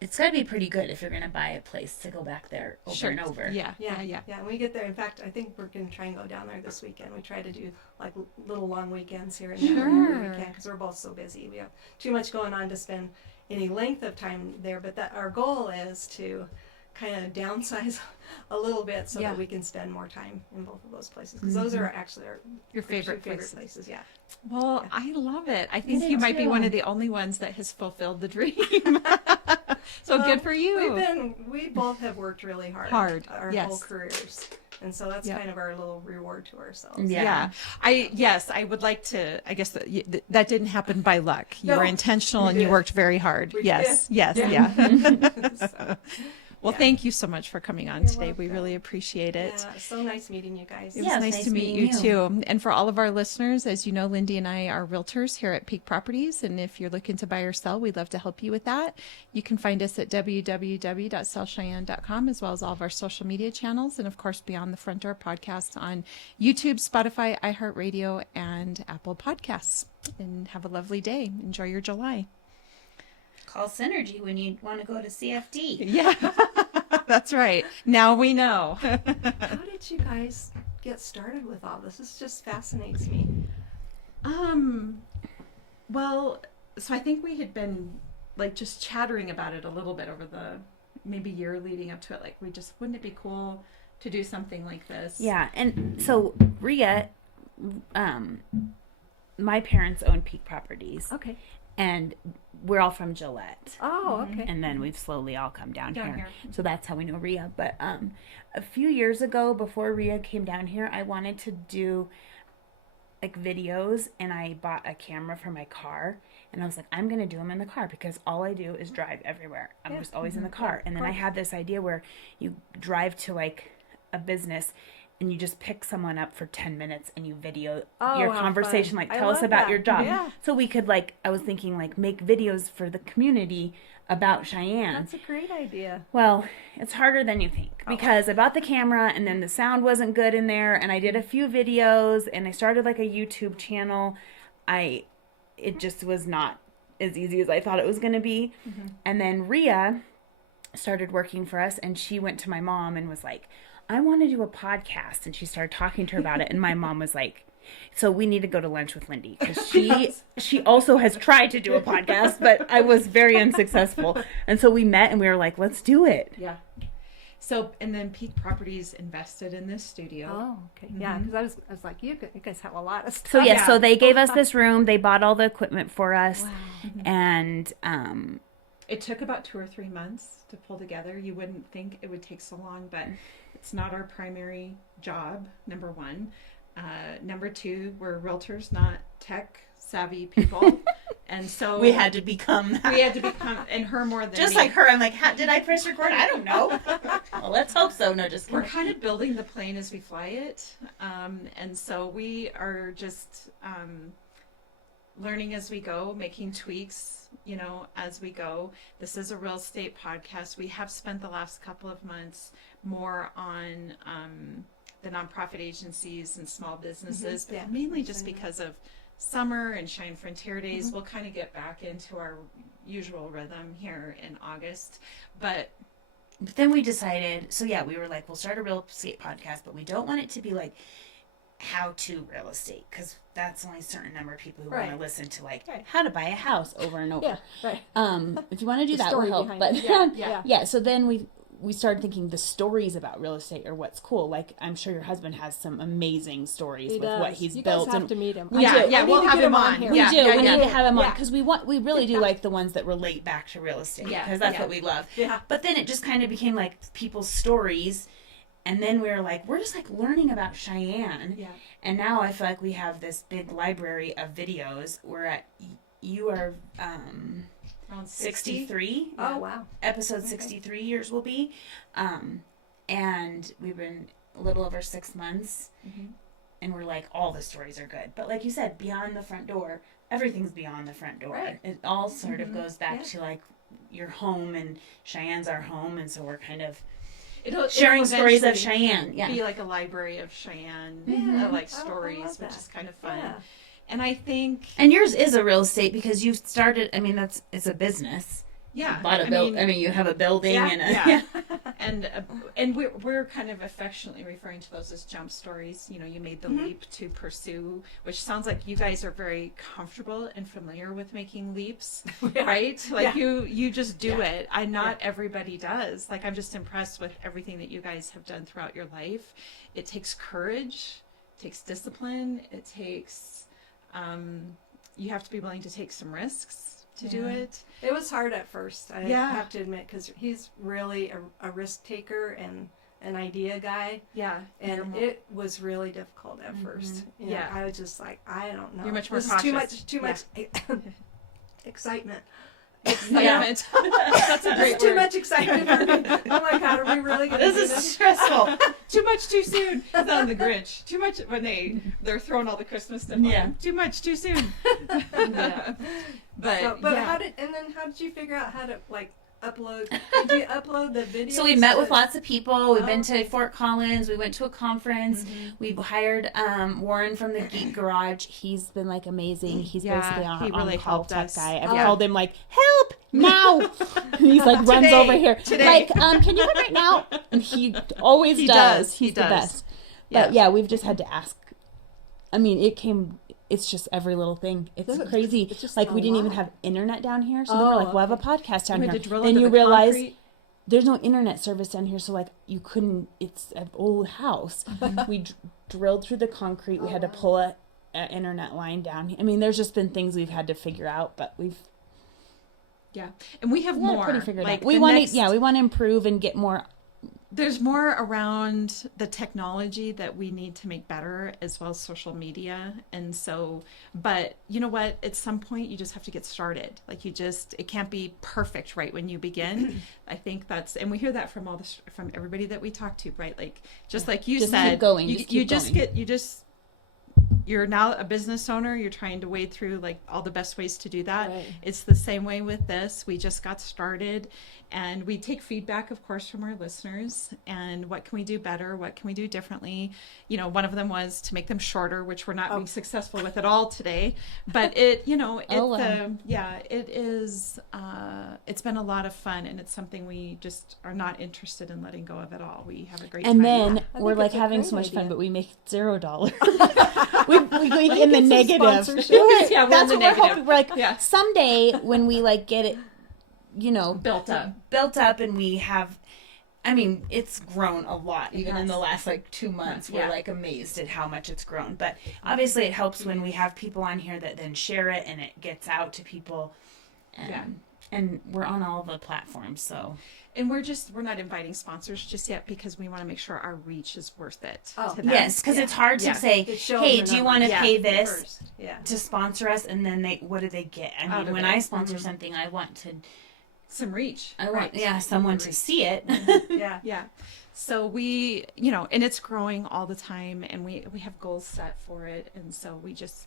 it's got to be pretty good if you're gonna buy a place to go back there over and over. Yeah. Yeah. And we get there. In fact, I think we're going to try and go down there this weekend. We try to do like little long weekends here and there whenever we can because we're both so busy. We have too much going on to spend any length of time there. But our goal is to kind of downsize a little bit so that we can spend more time in both of those places because those are actually Your favorite two places. places. Yeah. Well, I love it. I think do you might be too. one of the only ones that has fulfilled the dream. So good for you. We both have worked really hard. Our whole careers. And so that's kind of our little reward to ourselves. Yeah. I would like to, I guess that didn't happen by luck. You No, were intentional we and you did. worked very hard. We Yes. did. Yes. Yeah. Yeah. So, Well, thank you so much for coming on You're today. We welcome. really appreciate it. yeah, so nice meeting you guys. It was Yeah, nice it's to nice meet you meeting too. And for all of our listeners, as you know, Lindee and I are realtors here at Peak Properties. And if you're looking to buy or sell, we'd love to help you with that. You can find us at www.sellcheyenne.com as well as all of our social media channels. And of course, Beyond the Front Door podcast on YouTube, Spotify, iHeartRadio, and Apple Podcasts. And have a lovely day. Enjoy your July. Call Synergy when you want to go to CFD. Yeah, that's right. Now we know. How did you guys get started with all this? This just fascinates me. Well, so I think we had been like just chattering about it a little bit over the maybe year leading up to it. Like wouldn't it be cool to do something like this? Yeah, and so Rhea, my parents own Peak Properties, Okay. and we're all from Gillette. Oh, okay. And then we've slowly all come down Down here. here. So that's how we know Rhea. But a few years ago, before Rhea came down here, I wanted to do like videos, and I bought a camera for my car. And I was like, I'm going to do them in the car because all I do is drive everywhere. I'm just always in the car. And then I had this idea where you drive to like a business and you just pick someone up for 10 minutes and you video your how conversation. fun. Like, I tell us love about that. your job. Yeah. So we could like, I was thinking like make videos for the community about Cheyenne. That's a great idea. Well, it's harder than you think because I bought the camera and then the sound wasn't good in there, and I did a few videos and I started like a YouTube channel. It just was not as easy as I thought it was going to be. And then Rhea started working for us, and she went to my mom and was like, I want to do a podcast. And she started talking to her about it. And my mom was like, So we need to go to lunch with Lindee because she also has tried to do a podcast, but I was very unsuccessful. And so we met and we were like, let's do it. Yeah. So, and then Peak Properties invested in this studio. Oh, okay. Yeah, because I was like, you guys have a lot of stuff. So so they gave us this room. They bought all the equipment for us. Wow. And it took about 2 or 3 months to pull together. You wouldn't think it would take so long, but it's not our primary job, number one. Number two, we're realtors, not tech savvy people. And so we had to become that. And her more than just me. like her. I'm like, did I press record? I don't know. Well, let's hope so. No, just We're kidding. kind of building the plane as we fly it. And so we are just learning as we go, making tweaks, as we go. This is a real estate podcast. We have spent the last couple of months more on the nonprofit agencies and small businesses, but mainly just because of summer and Cheyenne Frontier Days. We'll kind of get back into our usual rhythm here in August. But then we decided, we were like, we'll start a real estate podcast, but we don't want it to be like how-to real estate, because that's only a certain number of people who want to listen to how to buy a house over and over. Yeah, right. If you want to do that, we'll help. But so then we started thinking the stories about real estate are what's cool. Like, I'm sure your husband has some amazing stories with what he's built. You guys have to meet him. We'll have him on. We need to have him on because we really do like the ones that relate back to real estate because that's what we love. Yeah. But then it just kind of became like people's stories. And then we were like, we're just like learning about Cheyenne. Yeah. And now I feel like we have this big library of videos. You are around 63. Oh, wow. Episode 63 years will be. And we've been a little over 6 months. And we're like, all the stories are good. But like you said, beyond the front door, everything's beyond the front door. Right. It all sort of goes back to like your home, and Cheyenne's our home. And so we're kind of sharing stories of Cheyenne. Be like a library of Cheyenne, stories, which is kind of fun. Yeah. And I think, and yours is a real estate because you've started. I mean, it's a business. Yeah, A lot of you have a building and we're kind of affectionately referring to those as jump stories. You made the leap to pursue, which sounds like you guys are very comfortable and familiar with making leaps, right? Like you just do it. Not everybody does. Like, I'm just impressed with everything that you guys have done throughout your life. It takes courage, it takes discipline, it takes you have to be willing to take some risks to do it. It was hard at first, I have to admit, because he's really a risk taker and an idea guy. Yeah. And it was really difficult at first. I was just like, I don't know. You're much more this cautious. is too much excitement. Excitement. That's a great word. Too much excitement for me. Oh my God, are we really going to do This this? is stressful. Too much too soon. It's on the Grinch. Too much when they're throwing all the Christmas stuff on. Too much too soon. But how did you figure out how to upload? Did you upload the videos? So we met with lots of people. We've been to Fort Collins. We went to a conference. We've hired Warren from the Geek Garage. He's been amazing. He's basically our on-call tech guy. I've called him help now. And he's runs over here. Today. Can you come right now? And he always does. He's the best. But we've just had to ask. I mean, it's just every little thing. It's crazy. It's just we didn't even have internet down here. So then we're we'll have a podcast down here. Then you realize there's no internet service down here. So you couldn't, it's an old house. We drilled through the concrete. We had to pull an internet line down. I mean, there's just been things we've had to figure out, but we've. Yeah. And we have more. Pretty figured out. We want to improve and get more. There's more around the technology that we need to make better, as well as social media. And so, but you know what? At some point, you just have to get started. It can't be perfect right when you begin. I think and we hear that from from everybody that we talk to, right? Like you said, keep going. You're now a business owner. You're trying to wade through all the best ways to do that. Right. It's the same way with this. We just got started, and we take feedback, of course, from our listeners. And what can we do better? What can we do differently? One of them was to make them shorter, which we're not being successful with at all today. But it is. It's been a lot of fun, and it's something we just are not interested in letting go of at all. We have a great time. And then we're having so much fun, but we make $0. we in the negative. Yeah, we're That's in the what we're negative. hoping. We're like, Yeah. someday when we like get it, Built up. and we have, I mean, it's grown a lot. Even in the last like 2 months, we're Yeah. like amazed at how much it's grown. But obviously, it helps when we have people on here that then share it and it gets out to people. And we're on all the platforms, so. And we're not inviting sponsors just yet because we want to make sure our reach is worth it. Oh. to them. Yes, because it's hard to say, It shows hey, the do you numbers. want to Yeah. pay this First. Yeah. to sponsor us? And then what do they get? I Out mean, of when it. I sponsor something, I want Some reach. I want someone to see it. Yeah. Yeah. So we, and it's growing all the time, and we have goals set for it. And so we just,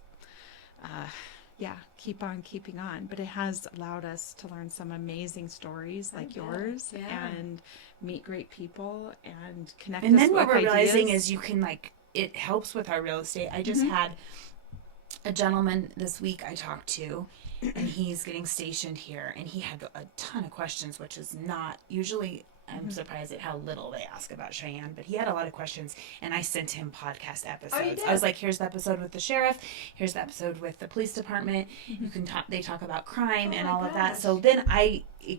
keep on keeping on. But it has allowed us to learn some amazing stories like yours and meet great people and connect And us then what with we're realizing ideas. is you can it helps with our real estate. I just had a gentleman this week I talked to, and he's getting stationed here, and he had a ton of questions, which is not usually. I'm surprised at how little they ask about Cheyenne, but he had a lot of questions, and I sent him podcast episodes. I was like, "Here's the episode with the sheriff. Here's the episode with the police department. You can talk. They talk about crime and all of that." So then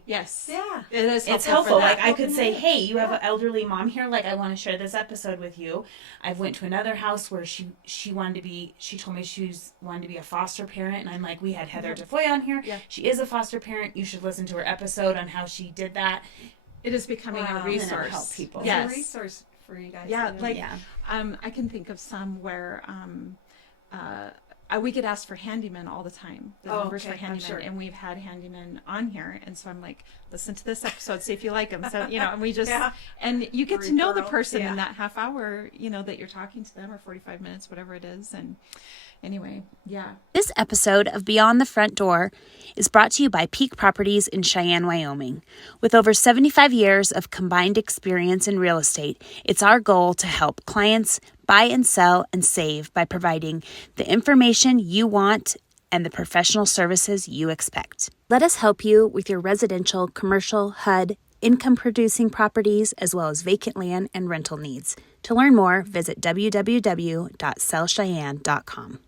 Yes. Yeah. It is it's for helpful. that. Like I could say, "Hey, you have an elderly mom here. Like I want to share this episode with you." I've went to another house where she wanted to be. She told me she wanted to be a foster parent, and I'm like, we had Heather DeFoy on here. Yeah. She is a foster parent. You should listen to her episode on how she did that. It is becoming Wow. a And resource. it'll help people. It's Yes. a resource for you guys. Yeah, to like know. I can think of some where we get asked for handymen all the time. The Oh, numbers for okay, I'm handymen, sure. and we've had handymen on here, and so I'm like, listen to this episode, see if you like them. So and we just and you get to know the Referral, person yeah. in that half hour, that you're talking to them, or 45 minutes, whatever it is, and. Anyway, yeah. This episode of Beyond the Front Door is brought to you by Peak Properties in Cheyenne, Wyoming. With over 75 years of combined experience in real estate, it's our goal to help clients buy and sell and save by providing the information you want and the professional services you expect. Let us help you with your residential, commercial, HUD, income-producing properties, as well as vacant land and rental needs. To learn more, visit www.sellcheyenne.com.